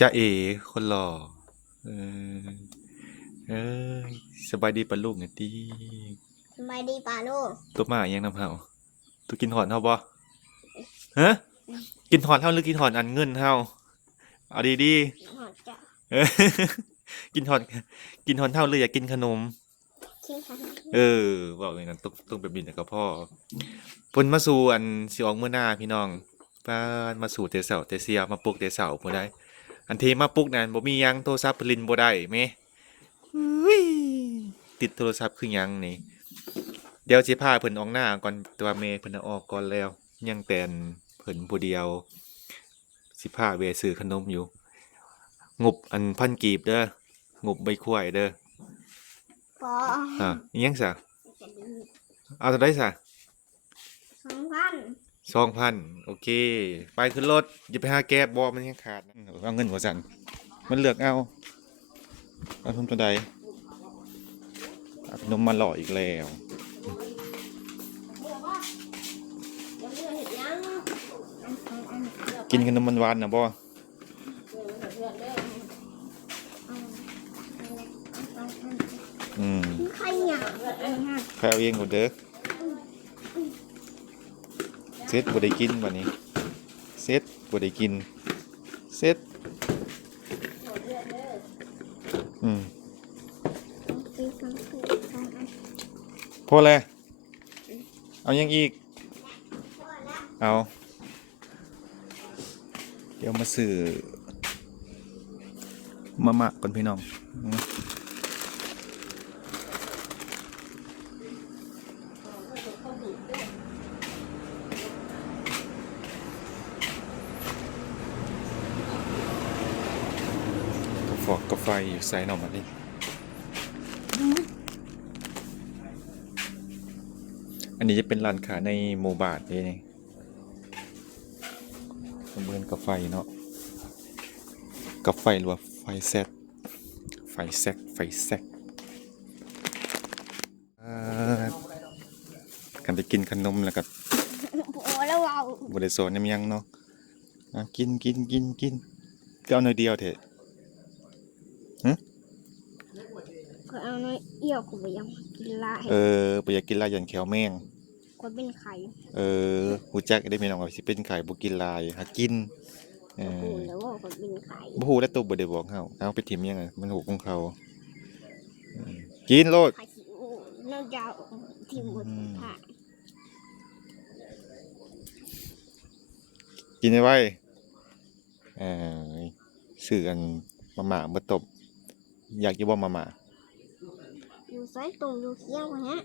จ้าเอคนหล่อเออเอ้ยสบายดีปะลูกเนี่ยตีสบายดีป่าลูกตัวมายังนำเฮาตัวกินหอนเฮาบ่ฮะกินหอนเฮาหรือกินหอนอันเงินเฮาเอาดีดีหอดจะเออกินหอนกินหอนเฮาหรืออยากกินขนมคิงคันเออบอกอย่างนั้นต้องแบบนี้นะก็พ่อเพิ่นมาสู่อันสิออกมื้อหน้าพี่น้องป้านมาสู่แต่เช้าแต่เสียมาปลุกแต่เช้าพุ่นได้อันที่มาปลุกนั่นบ่มีหยังโทรศัพท์เพิ่นลินบ่ได้แหมอุ้ยติดโทรศัพท์คือหยังนี่ เดี๋ยวสิพาเพิ่นออกหน้าก่อนแต่ว่าแม่เพิ่นน่ะออกก่อนแล้วยังแต่นเพิ่นผู้เดียวสิพาแวะซื้อขนมอยู่งบอันพันกีบเด้องบใบกล้วยเด้อปออิหยังซะจะดีเอาเท่าใดซะ2,000 2,000โอเคไปขึ้นรถอย่าไปหาแก๊บบ่มันยังขาดนะเอาเงินบ่สั่นมันเลือกเอาทุนเท่าใดเอาขนมมาหล่ออีกแล้วกินขนมมันหวานน่ะบ่ใครเนี่ยใครเอาเองหมดเด้อเซ็ตบ่ได้กินวันนี้เซ็ตบ่ได้กินเซ็ตพอแล้วเอายังอีกเอาเดี๋ยวมาซื้อมะม่าก่อนพี่น้องฟอกกาแฟอยู่ใส่หน่อมาดิอันนี้จะเป็นร้านค้าในหมู่บ้านนี่เหมือนกาแฟเนาะกาแฟหรือว่าไฟแซกกันไปกินขนมแล้วก็โอ้แล้วว้าวบริโซนยังเนาะกินก็เอาหน่อยเดียวเถอะก็เอาน้อยเอี่ยวกูไปยังกินลายไปอยากกินลายยันแขวแมงคนเป็นไข่หูจักได้ไหมน้องว่าสิเป็นไข่บ่กินลายหากินแล้วว่าคนเป็นไข่บ่ฮู้แล้วตัวบ่ได้บอกเฮาเอาไปถิ่มยังไงมันหูของเขากินโลดไข่สิน้องจะที่หมดค่ะกินได้ไว้ซื้ออันมาม่ามาตบอยากจะบ่มาม่าอยู่ซอยตรงอยู่เที่ยงวะฮะ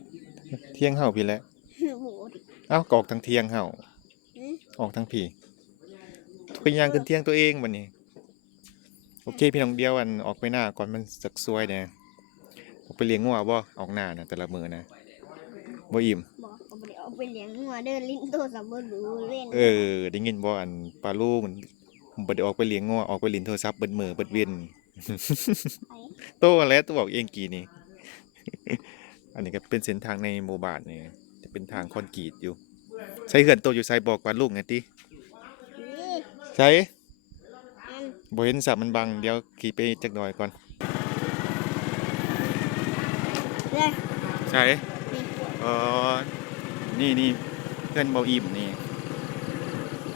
เที่ยงเฮาพี่แหละโหดิเอ้าก็ออกทางเที่ยงเฮาออกทางพี่ทุกอย่างขึ้นเที่ยงตัวเองบัดนี้โอเคพี่น้องเดียวอันออกไปหน้าก่อนมันสักซวยแน่ออกไปเลี้ยงงัวบ่ออกหน้าน่ะแต่ละมื้อนะบ่อิ่มบอกเอาไปเอาไปเลี้ยงงัวเดินลิ้นโตสับบ่รู้เล่นได้ยินบ่อันปลาลูมันบ่ได้ออกไปเลี้ยงงัวออกไปเล่นโทรศัพท์เบิดมื้อเบิดเว้นโตแล้วตัวบอกเองกี่นี่อันนี้ก็เป็นเส้นทางในหมู่บ้านนี่จะเป็นทางคอนกรีตอยู่ใช้เหือนโตอยู่ไสบอกปลาลูกไงติใช่บ่เห็นสับมันบังเดี๋ยวขี่ไปจักหน่อยก่อนใช่นี่เพื่อนเบาอิ่มนี่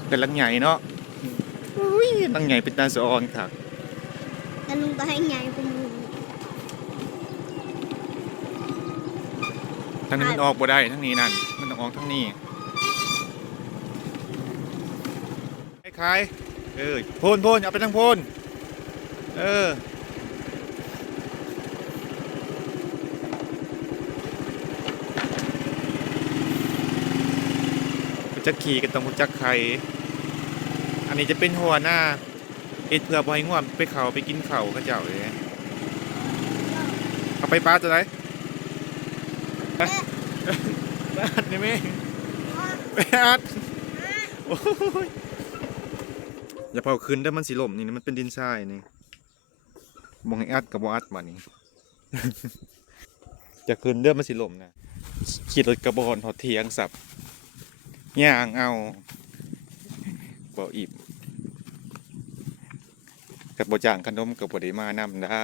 เป็นลังใหญ่เนาะอุ้ยลังใหญ่เป็นตาสะออนค่ะแต่ลุงก็ให้ใหญ่กว่ามึงทางนี้มันออกบ่ได้ทางนี้นั่นมันต้องออกทางนี้คล้ายโพนเอาไปทางโพนจักขี่กันต้องจักไข่อันนี้จะเป็นหัวหน้าเอ็ดเพื่อบ่ให้ง่วงไปเขาไปกินเขาก็เจ้าเลยเอาไปปลาตัวไหนปลาเนี่ยแม่ไปอัดโอ้ยอย่าเผาคืนได้มันสิล่มนี่มันเป็นดินทรายนี่มองให้อัดกับบ่อัดมานี่จะคืนเด้อมันสิล่มนะขี่รถกระบอนหอดเทียงสับย่างเอาบ่อิ่ม กับบ่จ้างขนมกับบ่ได้มานำได้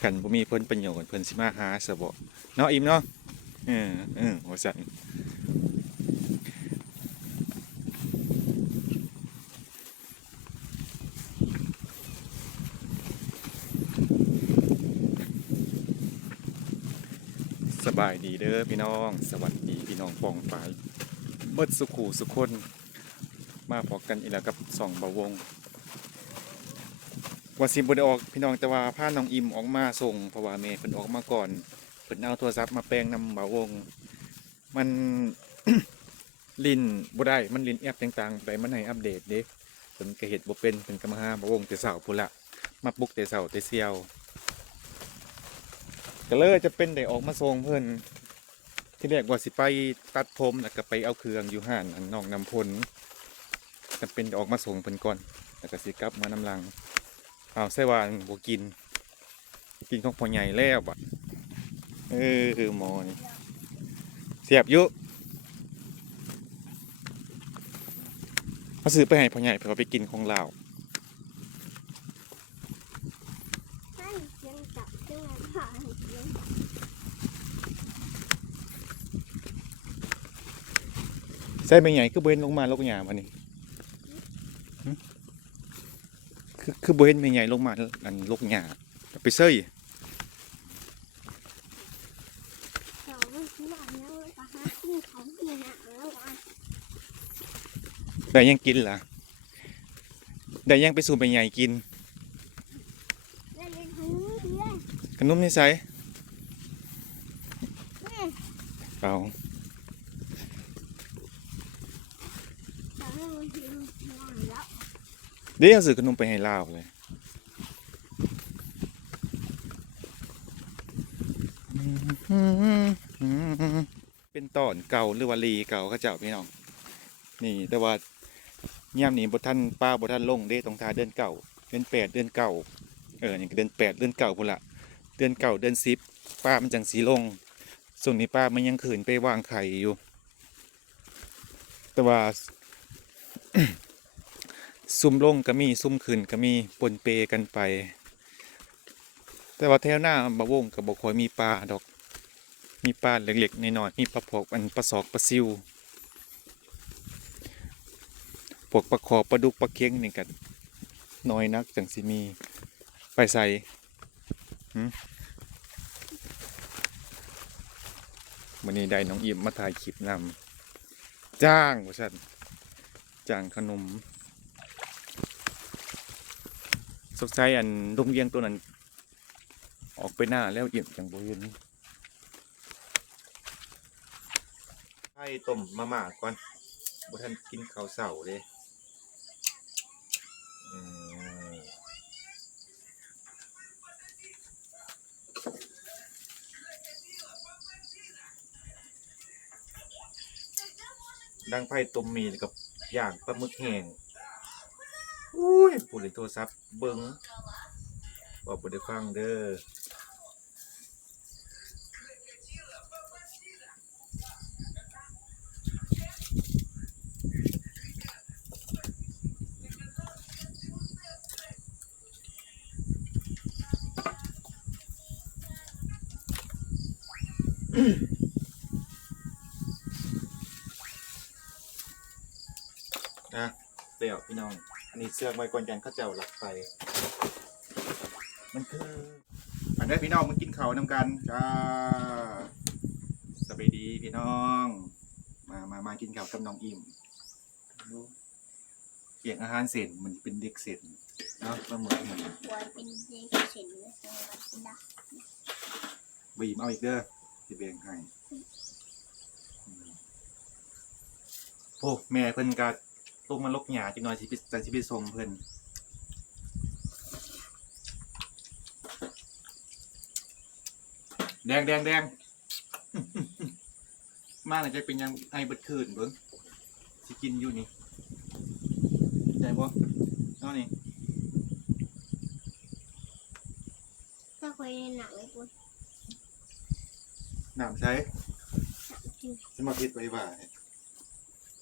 คันบ่มีผลประโยชน์เพิ่นสิมาหาซะบ่เนาะอิ่มเนาะว่าซั่นสบายดีเด้อพี่น้องสวัสดีพี่น้องปองปายเบิดสุขุสุคนมาพบกันอีกแล้วกับส่องบ่าวงว่าสิบ่ได้ออกพี่น้องแต่ว่าพาน้องอิ่มออกมาส่งเพราะว่าแม่เพิ่นออกมาก่อนเพิ่นเอาโทรศัพท์มาแปลงนำบ่าวงมัน ลิ้นบ่ได้มันลิ้นแอปต่างๆได้มันให้อัปเดตเด้เพิ่นก็เฮ็ดบ่เป็นเพิ่นก็มาหาบ่าวงแต่เช้าพุ่นละมาปลุกแต่เช้าแต่เสี่ยวก็เลยจะเป็นได้ออกมาส่งเพิ่นที่แรกว่าสิไปตัดผมแล้วก็ไปเอาเครื่องอยู่ห้านอันน้องน้ำพลจำเป็นได้ออกมาส่งเพิ่นก่อนแล้วก็สิกลับมานำหลังอ้าวใส่ว่าบ่กินของพ่อใหญ่แล้วบัดหมอนี่เสียบอยู่มาซื้อไปให้พ่อใหญ่เพื่อไปกินของลาว ให้เสียงจับขึ้นมาผ่านเสียง ใส่ไปใหญ่คือบ่เห็นลงมาลกหญ้ามานี่หึคือบ่เห็นแม่ใหญ่ลงมาอันลกหญ้าไปเซ้ย เขาไม่คิดว่าแล้วก็หากินของกินอ่ะแล้วอ่ะ ได้ยังกินล่ะได้ยังไปสู่แม่ใหญ่กิน เล่นเล่นทั้งนี้เลย ขนมนี่ใส่เปล่า แต่ให้มันกินหวานแล้ว เดี๋ยวซื้อขนมไปให้ลาวเลยเป็นตอนเก่าหรือว่าลีเก่าเขาเจ้าพี่น้องนี่แต่ว่าย่ำนี่บ่ทันป้าบ่ทันลงเด้ตรงทาเดือนเก่าเดือน8เดือนเก่านี่ก็เดือน8เดือนเก่าพุ่นละเดือนเก่าเดือน10ป้ามันจังสีลงส่วนนี้ป้ามันยังขืนไปวางไข่อยู่แต่ว่า ซุ่มลงก็มีซุ่มขึ้นก็มีปนเปกันไป แต่ว่าแถวหน้าบ่าวงก็บ่ค่อยมีปลาดอกมีปลาเล็กๆน้อยๆมีปลาพอกอันปลาสอกปลาซิวพวกปลาขอปลาดุกปลาเค็งนี่ก็น้อยนักจังสิมีไปใส่วันนี้ได้น้องอิ่มมาถ่ายคลิปนำจ้างว่าซั่นจ้างขนมสกใจอันดงเวียงตัวนั้นออกไปหน้าแล้วอิ่มจังบ่เห็นให้ต้มมาม่าก่อนบ่ทันกินข้าวเช้าเด้ดังไผ่ต้มมีแล้วกับย่างปลาหมึกแห้งอุ้ยผู้เล่นโทรศัพท์เบิ่งบอกบ่ได้ฟังเด้อนะเดี๋ยวพี่น้องอันนี้เสื้อไว้ก่อนกันเขาเจ้าหลับไปมันคืออันนี้พี่น้องมากินข้าวนำกันจ้าสบายดีพี่น้องมากินข้าวกับน้องอิ่มเกี่ยงอาหารเสร็จมันเป็นเด็กเสร็จเนาะปลาหมึกแห้ง ปวยเป็นเด็กเฉยเลยสวัสดีนะ บีมเอาอีกเด้อสิเบงให้โอ้แม่เพิ่นก็ลงมาลกหญ้าจักหน่อยสิไปส่งเพิ่นแดง มาแล้วจะเป็นยังไอเบิดคืนเบิ่งสิกินอยู่นี่ได้บ่เอานี่ ถ้าเคยหนักเลยปวย น้ำใช้สิมาพิษไว้ว่า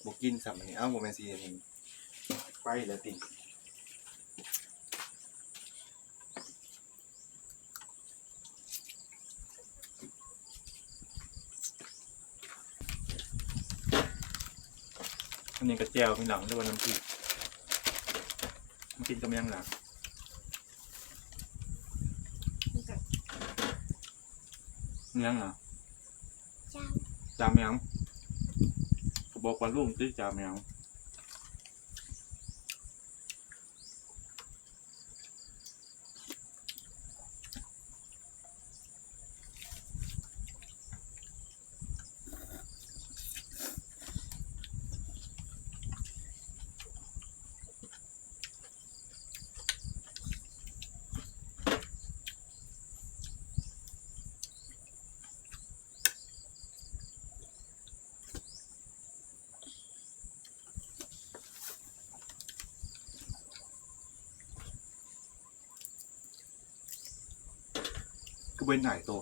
บ่กินซ้ำอันนี้เอ้าบ่แม่นสิเห็นไปแล้วติ นี่กระเจียวพี่น้องเรียกว่าน้ำพริกมันกินกับยังหลังยังเหรอ เจ้า จามยังก็บอกว่าลุงที่จามยังคือเป็นไหนตัว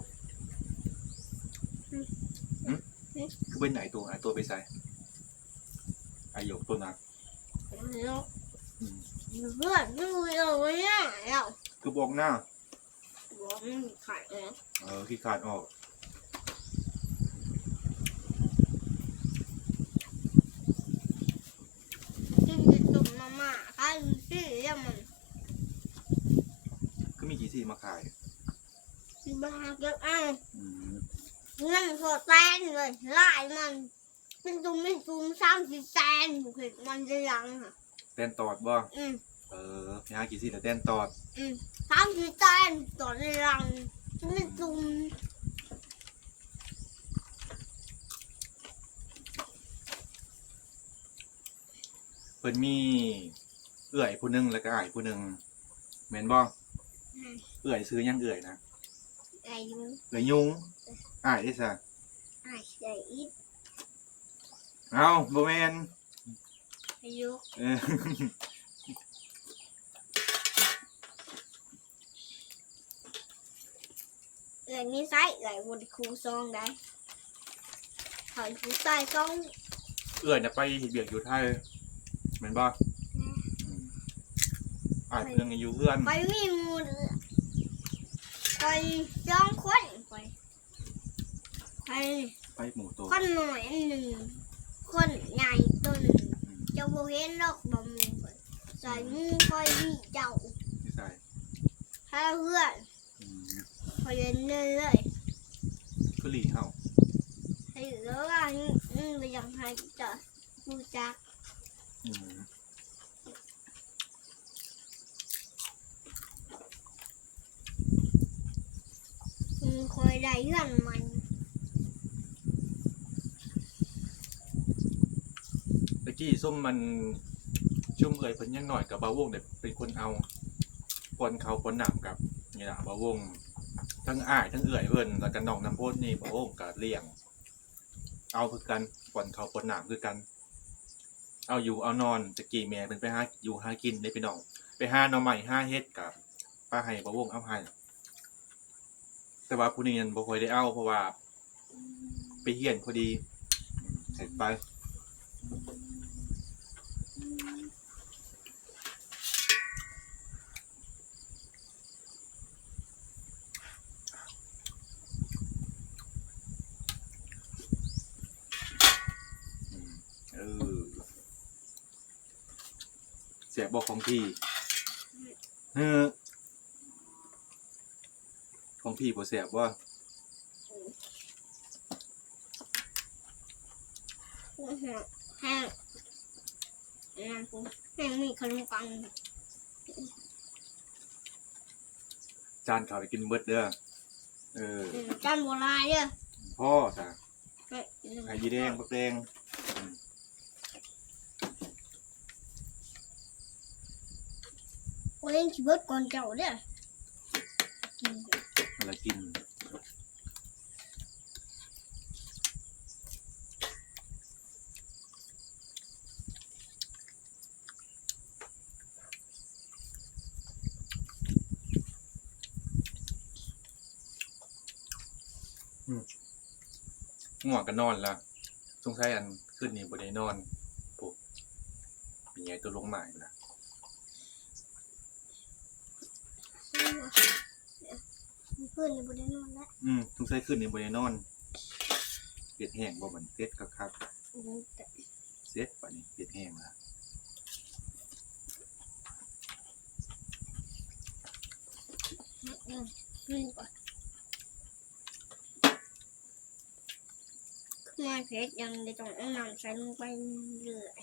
คือเป็นไหนตัวไอตัวไปใส่ไอหยกตัวนัก แล้วเพื่อนดูเราเนี่ยเรา คือบอกหน้า บอกไม่มีไข่เลย ขี้ขาดออก กินจะตุ่มมาม่าใครซื้อแล้วมัน ก็มีกี่ที่มาขาย บ้าเก็บเอา อืม เงินพอแตนเลยลายมันเป็นตุ่ม30 แสนเห็นมันจะยังค่ะ แตนตอดบ่ อืม ไปหากี่ที่แต่แตนตอด 30 แสนต่อเดือนเป็นตุ่ม เพิ่นมีเอื่อยผู้หนึงแล้วก็อ้ายผู้หนึงแม่นบ่เอื่อยซื้อยังเอื่อยนะ อายุ เอื่อยยุงอ้ายได้ซะ อาศัย เอ้าบ่แม่น อายุ เออ เอื่อยนี้ไซส์เอื่อยบนครูซองได้ถอยครูใส่ซอง เอื่อยน่ะไปเฮ็ดเวียกอยู่ไทยแม่นบ่อืมอ้ายผู้หนึงอยู่เพื่อน ไปมีมูลไปจ้องคนไป ไปหมู่โต คนหน่อยหนึ่งคนใหญ่ตัวหนึ่งเจ้าโบเห็นดอกบะมูใส่มือคอยมีเจ้า ที่ใส่ ถ้าเพื่อน อืม คอยเล่นเลย คือหลีเฮา ให้เหลือว่าไปยังให้จะรู้จัก อืม คอยได้เพื่อนมัน ตะกี้ส้มมันชุ่มเอ่ยเพิ่นยังหน่อยกับบ่าววงเนี่ยเป็นคนเอาคนเขาคนหนามกับนี่ล่ะบ่าววงทั้งอ้ายทั้งเอื่อยเพิ่นแล้วก็น้องน้ำพ่นนี่บ่าววงก็เลี้ยงเอาคือกันคนเขาคนหนามคือกัน เอาอยู่เอานอนตะกี้แม่เป็นไปหาอยู่หากินได้พี่น้องไปหาหน่อไม้หาเฮ็ดกับป้าให้บ่าววงเอาให้แต่ว่าผู้นี้นั่นบ่ค่อยได้เอาเพราะว่าไปเฮียนพอดีเสร็จไป เออเสียบอกของพี่เฮ้อของพี่บ่เสียบว่า แห้งแห้งมีขนมปัง จานเขาไปกินเบิดเด้อเออ จานโบราณเนี่ย พ่อจ้ะไข่ยีแดงบักแดง โอ้ยชีวิตก่อนเจ้าเนี่ยกิน อะไรกินง่วงกันนอนละสงสัยอันขึ้นนี่บ่ได้นอนปุ๊บมีไงตัวลงใหม่นะ เพื่อนในบนได้นอนแล้ว สงสัยขึ้นนี่บ่ได้นอนเปียดแห้งบ่เหมือนเปียดคัก เซ็ตป่ะนี่เผ็ดแห้งละ ขึ้นก่อนมาเพชรยังได้ต้องเอาน้ำใส่ลงไปเรื่อย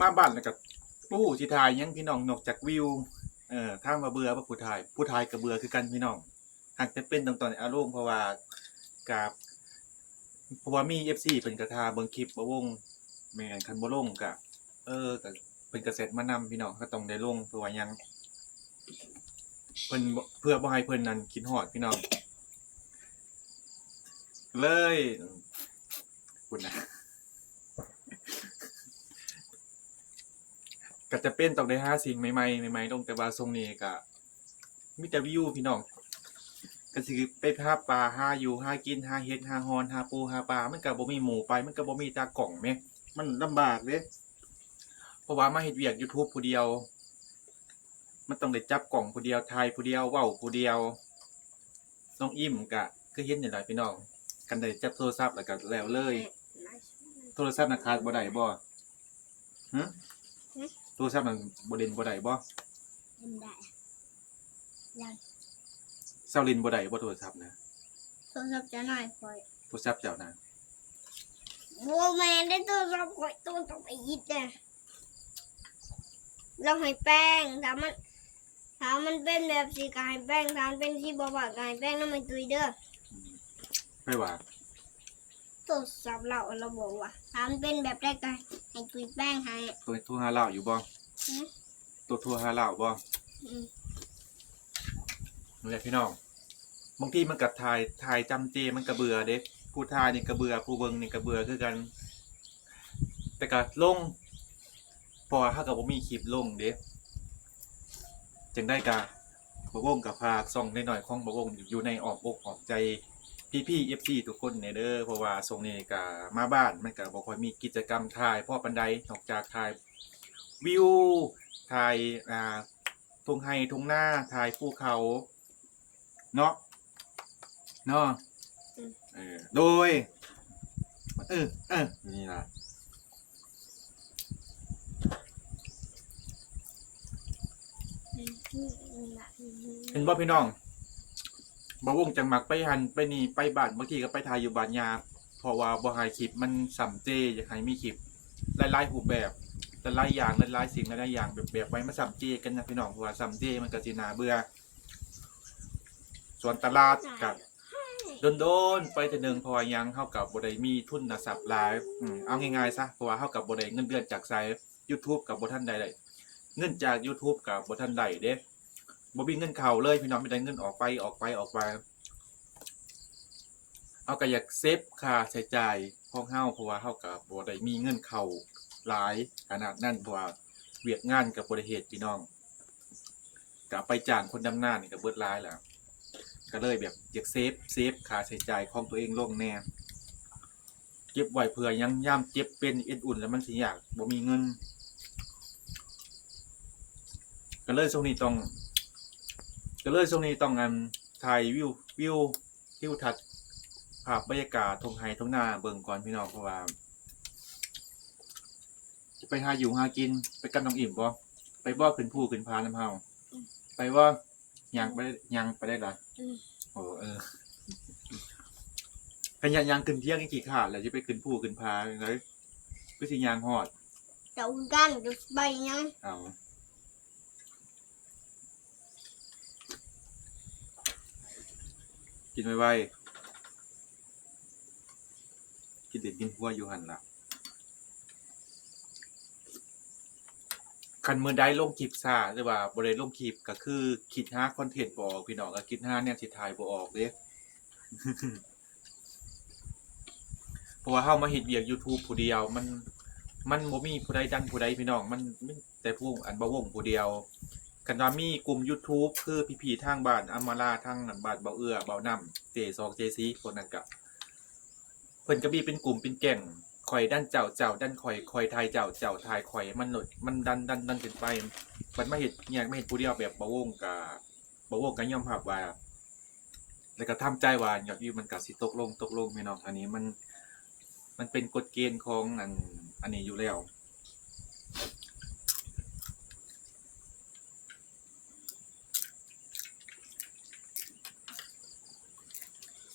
มาบ้านแล้วกับผู้ที่ทายยังพี่น้องนอกจากวิวถ้ามาเบื่อว่าผู้ทายกับเบื่อคือกันพี่น้องหากจะเป็นตอนอารมณ์เพราะว่ากับเพราะว่ามี FC เป็นกระทาเบิ่งคลิปบ่วงแม่นคันบ่ลงก็ก็เป็นกระแสมานำพี่น้องก็ต้องได้ลงเพราะว่ายังเพิ่นเพื่อบ่ให้เพิ่นนั้นคิดฮอดพี่น้องเลยคุณนะ ก็จะเป็นต้องได้หาสิ่งใหม่ๆใหม่ๆลงแต่ว่าทรงนี้ก็มีแต่วิวพี่น้องก็สิไปหาปลาหาอยู่หากินหาเห็ดหาฮอนหาปูหาปลามันก็บ่มีหมู่ไปมันก็บ่มีตากล้องแหมมันลำบากเด้เพราะว่ามาเฮ็ดเวียก YouTube ผู้เดียวมันต้องได้จับกล้องผู้เดียวถ่ายผู้เดียวเว้าผู้เดียวน้องอิ่มก็คือเห็นนี่แหละพี่น้องกันได้จับโทรศัพท์แล้วก็แล้วเลยโทรศัพท์น่ะขาดบ่ได้บ่หึโทรศัพท์มันบ่เล่นบ่ได้บ่ เป็นได้ยัง เซาลินบ่ได้บ่โทรศัพท์นะ โทรศัพท์จะหน่อยคอย โทรศัพท์เจ้านะ โบแมนได้โทรศัพท์คอยต้องไปยิดเนี่ยเราให้แป้งถ้ามันเป็นแบบสีกายแป้งถ้ามันเป็นสีบวบกายแป้งน้ำมันตุยเด้อ ไปว่า โทรศัพท์เราบอกว่าถ้ามันเป็นแบบแรกก็ให้ตุยแป้งให้ ตัวโทรหาเราอยู่บ่ หือ ตัวโทรหาเราบ่ อืม นั่นแหละพี่น้องบางทีมันก็ถ่ายจำเจมันก็เบื่อเด้ผู้ถ่ายนี่ก็เบื่อผู้เบิ่งนี่ก็เบื่อคือกัน แต่ก็ลงเพราะว่าเฮาก็บ่มีคลิปลงเด้จังได้ก็บ่วงก็ฝากส่องน้อยๆของบ่วงอยู่ในอ้อมอกอ้อมใจพี่ๆ FC ทุกคนแน่เด้อเพราะว่าช่วงนี้ก็มาบ้านมันก็บ่ค่อยมีกิจกรรมถ่ายพอปานใดนอกจากถ่ายวิวถ่ายทุ่งไร่ทุ่งนาถ่ายภูเขาเนาะโดยนี่ล่ะเห็นบ่พี่น้องบ่วงจังมักไปหันไปนี่ไปบ้านบางทีก็ไปถ่ายอยู่บ้านยาเพราะว่าบ่ให้คลิปมันส่ำเจอยากให้มีคลิปหลายๆรูปแบบหลายๆอย่างหลายๆสิ่งหลายๆอย่างแบบไว้มาส่ำเจกันนะพี่น้องเพราะว่าส่ำเจมันก็สิน่าเบื่อส่วนตลาดกับโดนๆไปเทื่อนึงเพราะว่ายังเฮากับบ่ได้มีทุนทรัพย์หลายเอาง่ายๆซะเพราะว่าเฮากับบ่ได้เงินเดือนจากไส YouTube กับบ่ทันได้เงินจาก YouTube กับบ่ทันได้เด้บ่มีเงินเข้าเลยพี่น้องมีแต่เงินออกไปเอาก็อยากเซฟค่าใช้จ่ายของเฮาเพราะว่าเฮาก็บ่ได้มีเงินเข้าหลายขนาดนั้นเพราะว่าเวียกงานก็บ่ได้เฮ็ดพี่น้องก็ไปจ้างคนดำนานี่ก็เบิดหลายแล้วก็เลยแบบอยากเซฟค่าใช้จ่ายของตัวเองลงแน่เก็บไว้เผื่อยังยามเจ็บเป็นเอ็นอุ่นแล้วมันสิยากบ่มีเงินก็เลยช่วงนี้ต้องถ่ายวิวทิวทัศน์ภาพบรรยากาศทุ่งไร่ทุ่งนาเบิ่งก่อนพี่น้องเพราะว่าจะไปหาอยู่หากินไปกับน้องอิ่มบ่ไปบ่ขึ้นภูขึ้นพานำเฮาไปบ่ยังไปได้ล่ะโอ้ขยันยังขึ้นเที่ยงกี่ขาดแล้วจะไปขึ้นภูขึ้นพาจังได๋คือสิย่างฮอด เจ้ากันจะไปยัง เอากินไวๆกินเด็ดกินหัวอยู่หั่นล่ะคันมื้อใดลงคลิปช้าหรือว่าบ่ได้ลงคลิปก็คือคิดหาคอนเทนต์บ่ออกพี่น้องก็คิดหาแนวสิถ่ายบ่ออกเด้ เพราะว่าเฮามาเฮ็ดเวียก YouTube ผู้เดียวมันบ่มีผู้ใดดันผู้ใดพี่น้องมันมีแต่ผู้บ่วงผู้เดียวคันว่ามีกลุ่ม YouTube คือพี่ๆทางบ้านอำมาลาทางบ้านเบาเอื้อเบาน้ำ J2 J4 พวกนั้นก็เพิ่นก็มีเป็นกลุ่มเป็นแก๊ง ข่อยดันเจ้าเจ้าดันข่อยทายเจ้าเจ้าทายข่อยมันหลุดมันดันขึ้นไปมันมาเฮ็ดเนี่ยไม่เฮ็ดผู้เดียวแบบบ่วงก็ยอมรับว่าแล้วก็ทำใจว่ายอดวิวมันก็สิตกลงแม่น้องอันนี้มันเป็นกฎเกณฑ์ของอันนี้อยู่แล้ว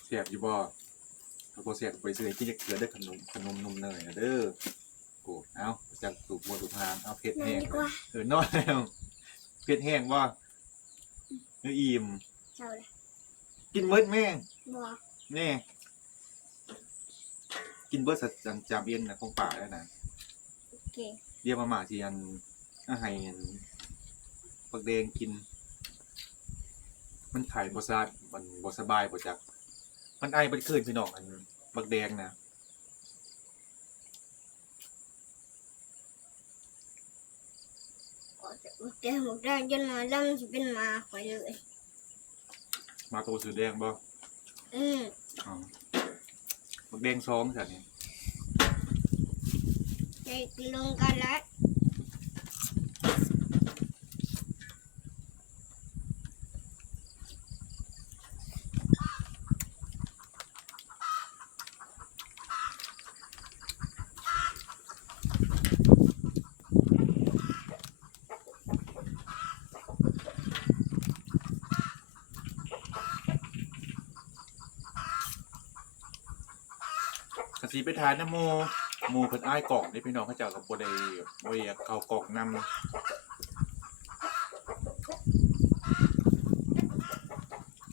เสียบอยู่บ่ถ้าบ่เสียบไปซื้อกินจักเทื่อเด้อขนมนมเนยนะเด้อโอ้เอาจากสูบบัวสูบหางเอาเผ็ด นั่น แห้ง ดีกว่า นอนแล้วเผ็ดแห้งบ่อิ่ม เจ้าเลย กินเบิดแม่ บ่ แน่กินเบิดสัจจามเอ็นนะของป่าแล้วนะ โอเค เรียกมาหมาที่ให้ปักแดงกิน มันไข่บ่ซาดมันบ่สบายบ่จักมันไอบ่ขึ้นพี่น้องปักแดงนะ เดี๋ยวหมดได้จนมาแล้วมันจะเป็นหมาข่อยเลย มาโตสีแดงบ่ อืม อ๋อปักแดงซ้องซะนี่ ใจลงกันแล้ว กะสิไปทานน้ำหมู่เพิ่นอ้ายกล่องนี่พี่น้องเขาเจ้าก็บ่ได้อยากเข้ากล่องนำ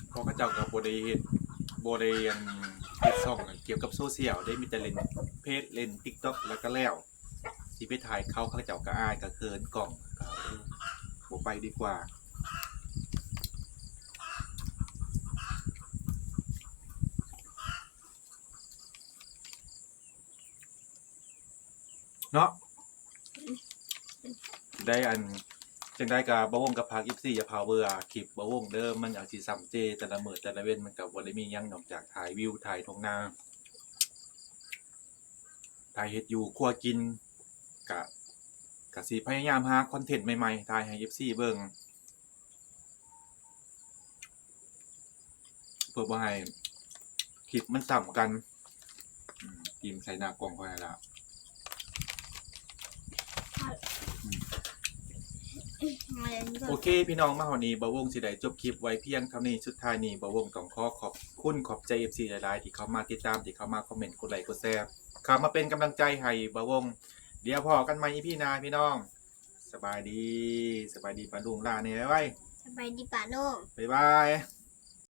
เพราะเขาเจ้าก็บ่ได้เฮ็ดช่องเกี่ยวกับโซเชียลได้มีแต่เล่นเพจเล่น TikTok แล้วก็แล้วสิไปถ่ายเขาเจ้าก็อายก็เขินกล่องก็บ่ไปดีกว่าเนาะได้จังได้กับ่วงกับพัก24อย่าพาเบื่อคลิปบ่วงเด้อมันอยากสิซ้ำเจแต่ละมื้อแต่ละเว้นมันก็บ่ได้มีหยังนอกจากถ่ายวิวถ่ายทุ่งนาถ่ายเฮ็ดอยู่ครัวกินก็สิพยายามหาคอนเทนต์ใหม่ๆถ่ายให้ FC เบิ่งเพื่อบ่ให้คลิปมันซ้ำกันพิมพ์ใส่หน้ากล้องค่อยให้ละ โอเคพี่น้องมาหอนี้บ่าวงสิได้จบคลิปไว้เพียงเท่านี้สุดท้ายนี้บ่าวงต้องขอบคุณขอบใจ FC หลายๆที่เข้ามาติดตามที่เข้ามาคอมเมนต์กดไลค์กดแชร์เข้ามาเป็นกำลังใจให้บ่าวงเดี๋ยวพอกันใหม่อีพี่นาพี่น้องสบายดีปะลุงลาเนี่ยไว้ สบายดีป่าโน่ บ๊ายบาย